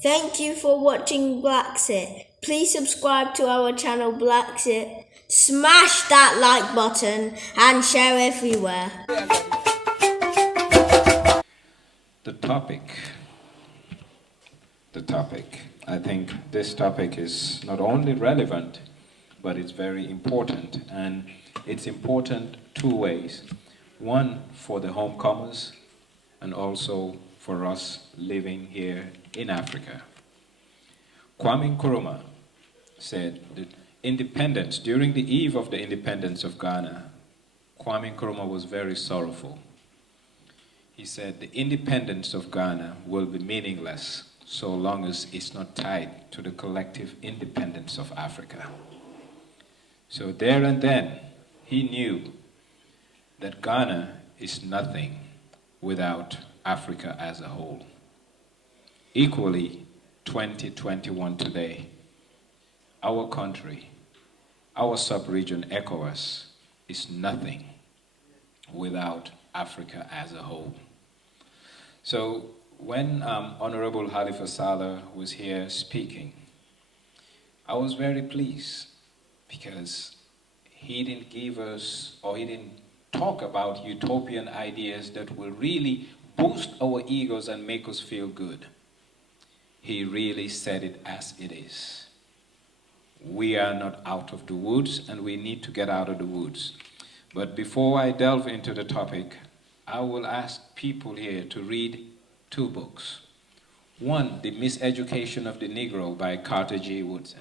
Thank you for watching BlaXit. Please subscribe to our channel BlaXit, smash that like button and share everywhere. The topic. I think this topic is not only relevant, but it's very important. And it's important two ways. One, for the homecomers, and also for us living here in Africa. Kwame Nkrumah said that independence, during the eve of the independence of Ghana, Kwame Nkrumah was very sorrowful. He said the independence of Ghana will be meaningless so long as it's not tied to the collective independence of Africa. So there and then, he knew that Ghana is nothing without Africa as a whole. Equally, 2021 today, our country, our sub-region ECOWAS, is nothing without Africa as a whole. So when Honorable Halifa Saleh was here speaking, I was very pleased because he didn't give us, or he didn't talk about utopian ideas that will really boost our egos and make us feel good. He really said it as it is. We are not out of the woods, and we need to get out of the woods. But before I delve into the topic, I will ask people here to read two books. One, The Miseducation of the Negro by Carter G. Woodson.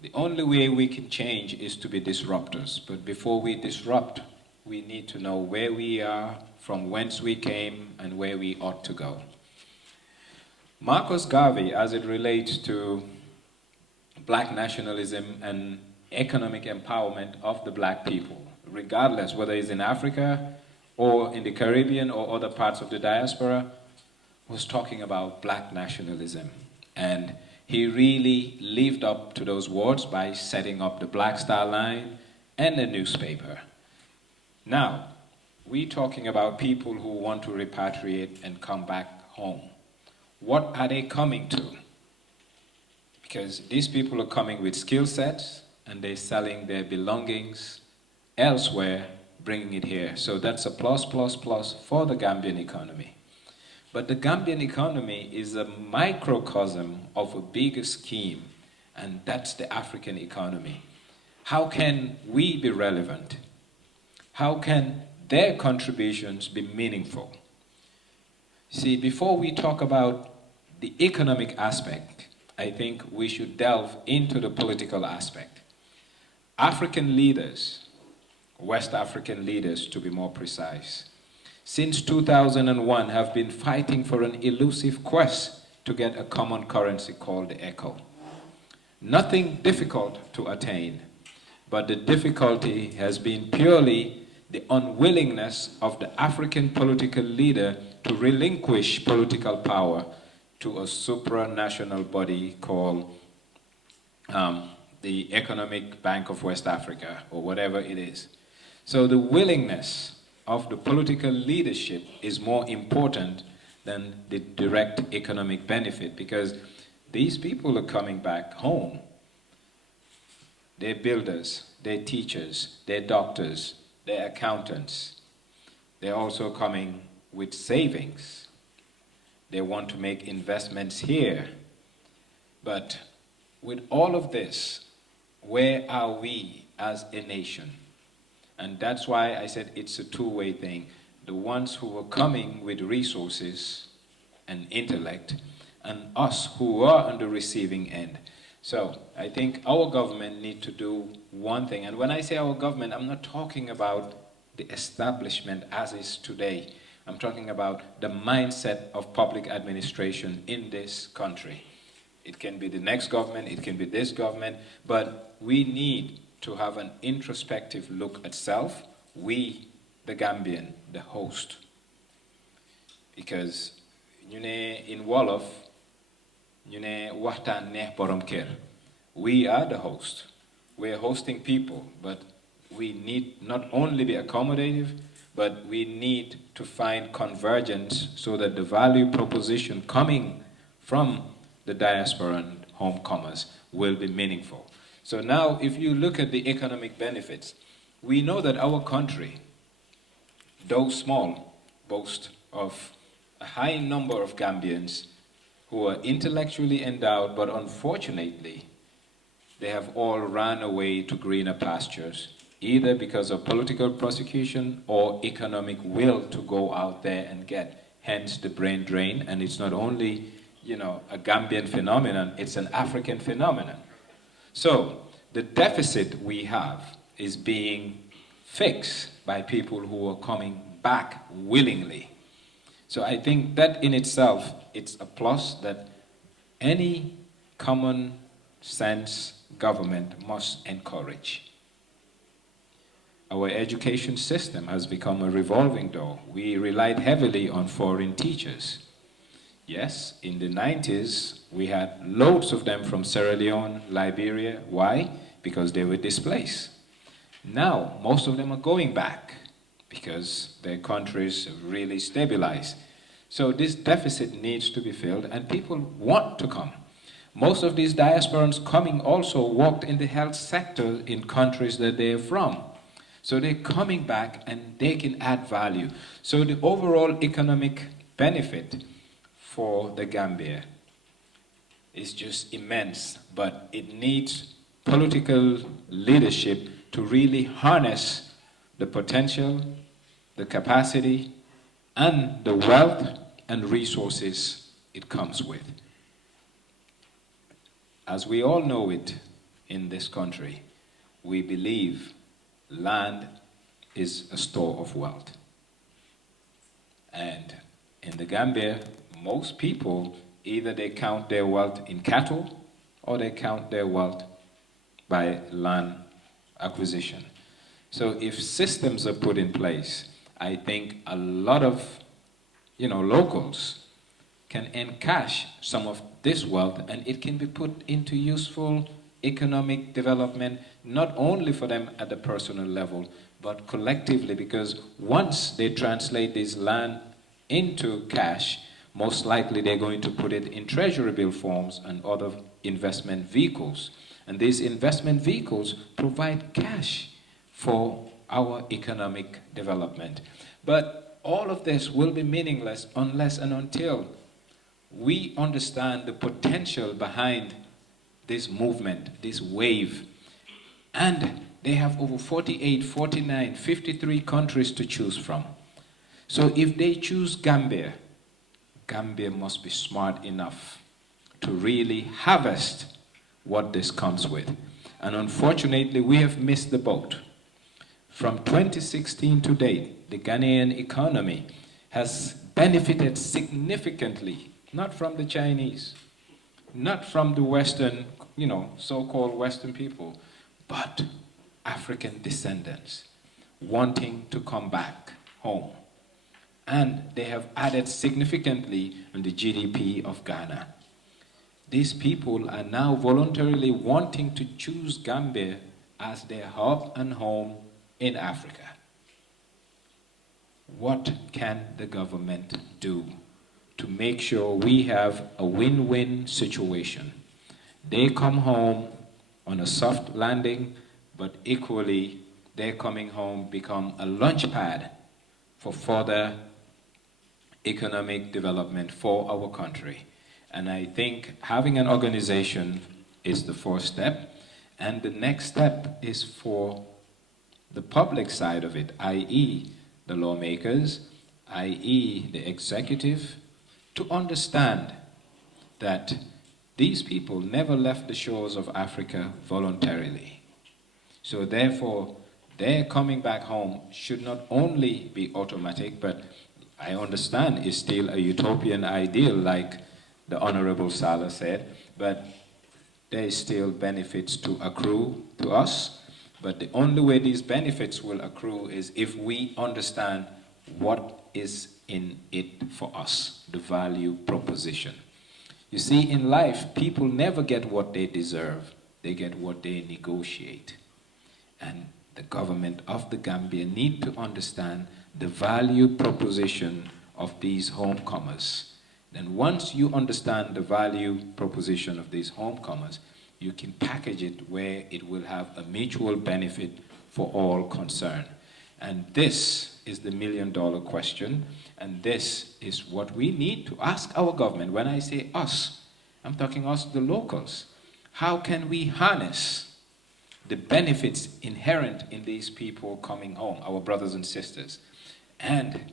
The only way we can change is to be disruptors. But before we disrupt, we need to know where we are, from whence we came, and where we ought to go. Marcus Garvey, as it relates to black nationalism and economic empowerment of the black people, regardless whether it's in Africa or in the Caribbean or other parts of the diaspora, was talking about black nationalism. And he really lived up to those words by setting up the Black Star Line and the newspaper. Now, we're talking about people who want to repatriate and come back home. What are they coming to? Because these people are coming with skill sets and they're selling their belongings elsewhere, bringing it here. So that's a plus, plus, plus for the Gambian economy. But the Gambian economy is a microcosm of a bigger scheme, and that's the African economy. How can we be relevant? How can their contributions be meaningful? See, before we talk about the economic aspect, I think we should delve into the political aspect. African leaders, West African leaders to be more precise, since 2001 have been fighting for an elusive quest to get a common currency called the ECHO. Nothing difficult to attain, but the difficulty has been purely the unwillingness of the African political leader to relinquish political power to a supranational body called the Economic Bank of West Africa, or whatever it is. So the willingness of the political leadership is more important than the direct economic benefit, because these people are coming back home. They're builders, they're teachers, they're doctors, they're accountants. They're also coming with savings. They want to make investments here. But with all of this, where are we as a nation? And that's why I said it's a two-way thing. The ones who are coming with resources and intellect, and us who are on the receiving end. So I think our government needs to do one thing. And when I say our government, I'm not talking about the establishment as is today. I'm talking about the mindset of public administration in this country. It can be the next government, it can be this government, but we need to have an introspective look at self, we, the Gambian, the host. Because, in Wolof, waxtaan neex borom kër. We are the host. We're hosting people, but we need not only be accommodative, but we need to find convergence so that the value proposition coming from the diaspora and homecomers will be meaningful. So now, if you look at the economic benefits, we know that our country, though small, boasts of a high number of Gambians who are intellectually endowed, but unfortunately, they have all run away to greener pastures, either because of political persecution or economic will to go out there and get, hence the brain drain. And it's not only, a Gambian phenomenon, it's an African phenomenon. So the deficit we have is being fixed by people who are coming back willingly. So I think that in itself, it's a plus that any common sense government must encourage. Our education system has become a revolving door. We relied heavily on foreign teachers. Yes, in the 90s, we had loads of them from Sierra Leone, Liberia. Why? Because they were displaced. Now, most of them are going back because their countries have really stabilized. So this deficit needs to be filled, and people want to come. Most of these diasporans coming also worked in the health sector in countries that they're from. So they're coming back and they can add value. So the overall economic benefit for the Gambia is just immense, but it needs political leadership to really harness the potential, the capacity, and the wealth and resources it comes with. As we all know it in this country, we believe land is a store of wealth. And in the Gambia, most people, either they count their wealth in cattle or they count their wealth by land acquisition. So if systems are put in place, I think a lot of locals can encash some of this wealth, and it can be put into useful economic development, not only for them at the personal level, but collectively, because once they translate this land into cash, most likely they're going to put it in treasury bill forms and other investment vehicles. And these investment vehicles provide cash for our economic development. But all of this will be meaningless unless and until we understand the potential behind this movement, this wave. And they have over 48, 49, 53 countries to choose from. So if they choose Gambia, Gambia must be smart enough to really harvest what this comes with. And unfortunately, we have missed the boat. From 2016 to date, the Ghanaian economy has benefited significantly, not from the Chinese, not from the Western, so-called Western people, but African descendants wanting to come back home. And they have added significantly on the GDP of Ghana. These people are now voluntarily wanting to choose Gambia as their hub and home in Africa. What can the government do to make sure we have a win-win situation? They come home on a soft landing, but equally, their coming home become a launch pad for further economic development for our country. And I think having an organization is the first step, and the next step is for the public side of it, i.e. the lawmakers, i.e. the executive, to understand that these people never left the shores of Africa voluntarily. So therefore, their coming back home should not only be automatic, but I understand it's still a utopian ideal, like the Honorable Salah said, but there is still benefits to accrue to us. But the only way these benefits will accrue is if we understand what is in it for us, the value proposition. You see, in life, people never get what they deserve. They get what they negotiate. And the government of the Gambia need to understand the value proposition of these homecomers. Then once you understand the value proposition of these homecomers, you can package it where it will have a mutual benefit for all concerned. And this is the million-dollar question, and this is what we need to ask our government. When I say us, I'm talking us, the locals. How can we harness the benefits inherent in these people coming home, our brothers and sisters? And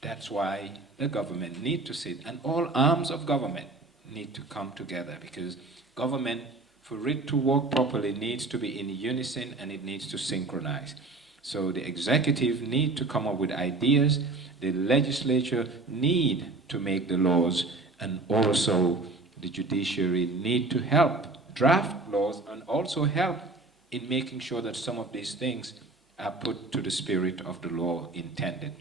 that's why the government need to sit, and all arms of government need to come together, because government, for it to work properly, needs to be in unison and it needs to synchronize. So the executive need to come up with ideas, the legislature need to make the laws, and also the judiciary need to help draft laws and also help in making sure that some of these things are put to the spirit of the law intended.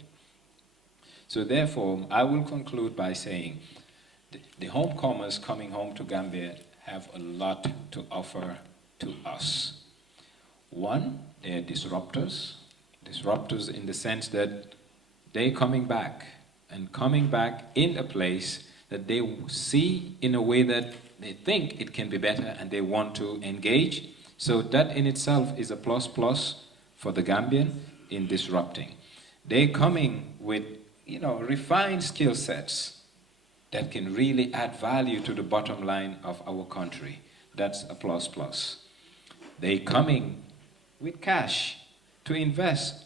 So therefore, I will conclude by saying the homecomers coming home to Gambia have a lot to offer to us. One, they're disruptors. Disruptors in the sense that they're coming back, and coming back in a place that they see in a way that they think it can be better and they want to engage. So that in itself is a plus for the Gambian in disrupting. They're coming with, refined skill sets that can really add value to the bottom line of our country. That's a plus. They're coming with cash to invest,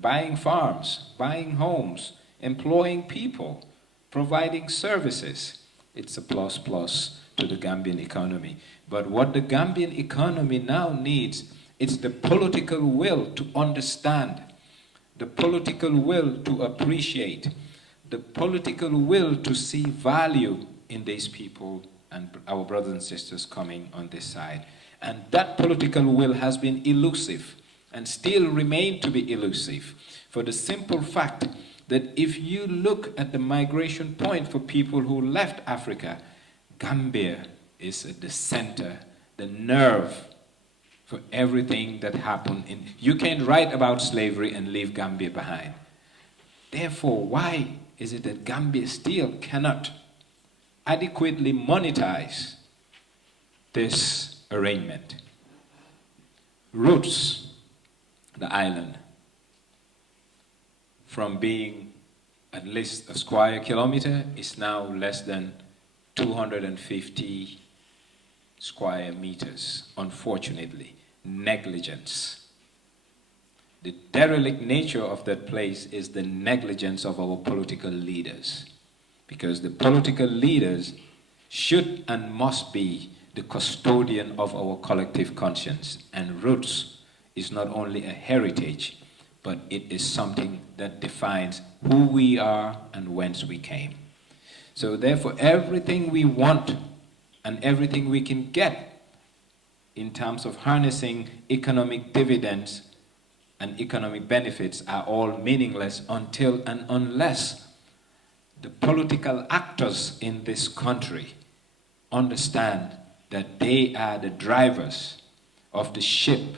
buying farms, buying homes, employing people, providing services. It's a plus to the Gambian economy. But what the Gambian economy now needs is the political will to understand, the political will to appreciate, the political will to see value in these people and our brothers and sisters coming on this side. And that political will has been elusive and still remain to be elusive, for the simple fact that if you look at the migration point for people who left Africa, Gambia is at the center, the nerve for everything that happened. You can't write about slavery and leave Gambia behind. Therefore, why is it that Gambia still cannot adequately monetize this arrangement? Roots, the island, from being at least a square kilometer, is now less than 250 square meters, unfortunately. Negligence. The derelict nature of that place is the negligence of our political leaders, because the political leaders should and must be the custodian of our collective conscience, and roots is not only a heritage, but it is something that defines who we are and whence we came. So therefore, everything we want and everything we can get in terms of harnessing economic dividends and economic benefits are all meaningless until and unless the political actors in this country understand that they are the drivers of the ship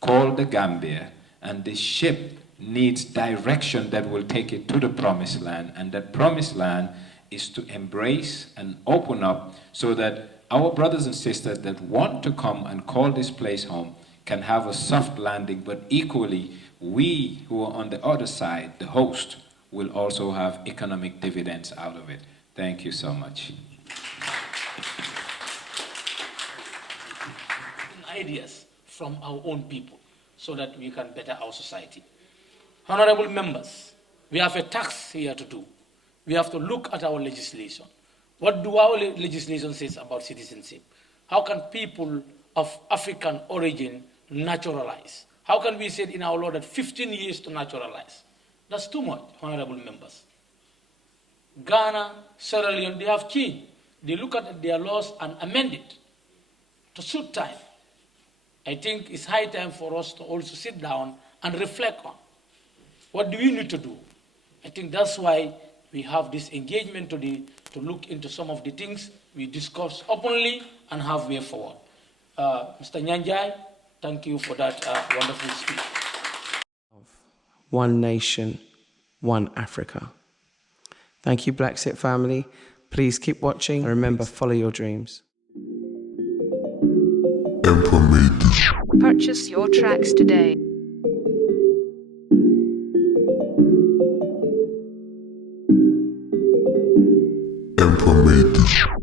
called the Gambia, and the ship needs direction that will take it to the promised land, and that promised land is to embrace and open up so that our brothers and sisters that want to come and call this place home can have a soft landing, but equally we who are on the other side, the host, will also have economic dividends out of it. Thank you so much. Ideas from our own people so that we can better our society. Honorable members, we have a task here to do. We have to look at our legislation. What do our legislation say about citizenship? How can people of African origin naturalize? How can we say in our law that 15 years to naturalize? That's too much, honorable members. Ghana, Sierra Leone, they have changed. They look at their laws and amend it to suit time. I think it's high time for us to also sit down and reflect on what do we need to do. I think that's why we have this engagement today to look into some of the things we discuss openly and have way forward. Mr. Nyanjai, thank you for that wonderful speech. One nation, one Africa. Thank you, BlaXit family. Please keep watching and remember, follow your dreams. Purchase your tracks today. Emperor made this.